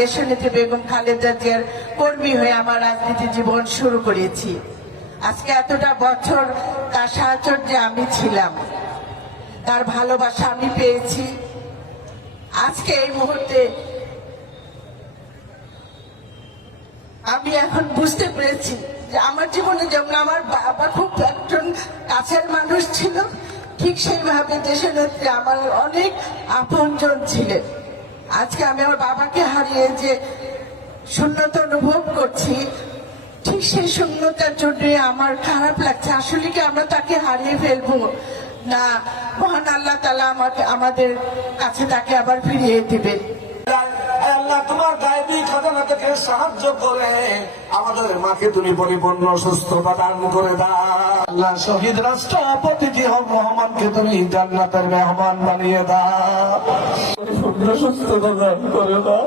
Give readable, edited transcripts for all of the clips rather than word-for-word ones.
দেশনেত্রী বেগম খালেদা জিয়ার কর্মী হয়ে আমার রাজনীতি জীবন শুরু করেছি। আজকে এতটা বছর তার সাহচর্যে আমি ছিলাম, তার ভালোবাসা আমি পেয়েছি। আজকে এই মুহূর্তে আমি এখন বুঝতে পেরেছি যে আমার জীবনে যেমন আমার বাবা খুব একজন কাছের মানুষ ছিল, ঠিক সেইভাবে দেশনেত্রী আমার অনেক আপনজন ছিলেন। আজকে আমি আমার বাবাকে হারিয়ে যে শূন্যতা অনুভব করছি, ঠিক সেই শূন্যতার জন্য আমার খারাপ লাগছে। আসলে কি আমরা তাকে হারিয়ে ফেলবো না মহান আল্লাহ তাআলা আমাদের কাছে তাকে আবার ফিরিয়ে দিবেন। আল্লাহ তোমার গায়েবী খাজানা থেকে সাহায্য করে আমাদের মাকে তুমি পরিপূর্ণ সুস্থতা দান করে দাও। আল্লাহ শহীদ রাষ্ট্রপতি জিয়াউর রহমানকে তুমি জান্নাতের মেহমান বানিয়ে দাও, পরিপূর্ণ সুস্থতা দান করে দাও।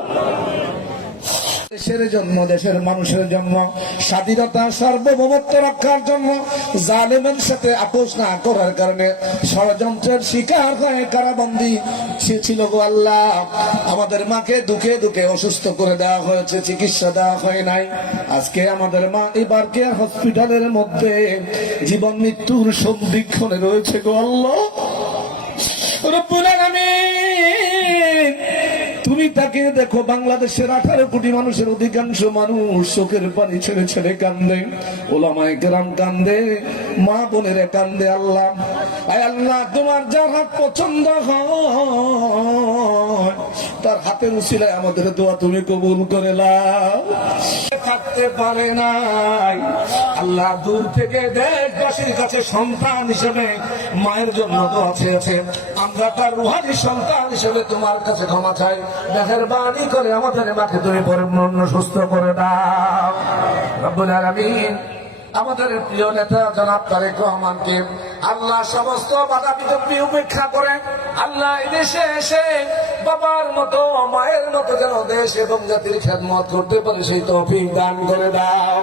দেশের জন্য, দেশের মানুষের জন্য, স্বাধীনতা সার্বভৌমত্ব রক্ষার জন্য জালেমের সাথে আপোষ না করার কারণে ষড়যন্ত্রের শিকার হয়ে কারাবন্দী ছিল গো আল্লাহ। আমাদের মাকে দুঃখে দুঃখে অসুস্থ করে দেওয়া হয়েছে, চিকিৎসা দেওয়া হয় নাই। আজকে আমাদের মা এবার কেয়ার হসপিটালের মধ্যে জীবন মৃত্যুর সন্ধিক্ষণে রয়েছে গো আল্লাহ রব্বুল আলামিন। তুমি তাকে দেখো, বাংলাদেশের 18 কোটি মানুষের অধিকাংশ মানুষ চোখের পানি ছেড়ে ছেড়ে কান্দে, ওলামায়ে কেরাম কান্দে, মা বোনেরা কান্দে। আল্লাহ, আয় আল্লাহ, তোমার যার হাত পছন্দ হয় তার হাতের উসিলায় আমাদের দোয়া তুমি কবুল করে নাও। থাকতে পারে নাই আল্লাহ, দূর থেকে দেশবাসীর কাছে সন্তান হিসেবে মায়ের জন্য দোয়া চেয়েছে। আমরা তার রুহানি সন্তান হিসেবে তোমার কাছে ক্ষমা চাই। মেহেরবানি করে আমাদের মাকে তুমি পরিপূর্ণ সুস্থ করে দাও রব্বুল আলামিন। আমাদের প্রিয় নেতা জনাব তারেক রহমানকে আল্লাহ সমস্ত বাধা বিপত্তি উপেক্ষা করে আল্লাহ এদেশে এসে বাবার মতো মায়ের মতো যেন দেশ এবং জাতির খেদমত করতে পারে সেই তৌফিক দান করে দাও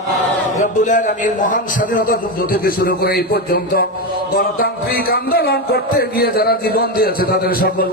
রব্বুল আলামিন। মহান স্বাধীনতা যুদ্ধ থেকে শুরু করে এই পর্যন্ত গণতান্ত্রিক আন্দোলন করতে গিয়ে যারা জীবন দিয়েছে তাদের সকল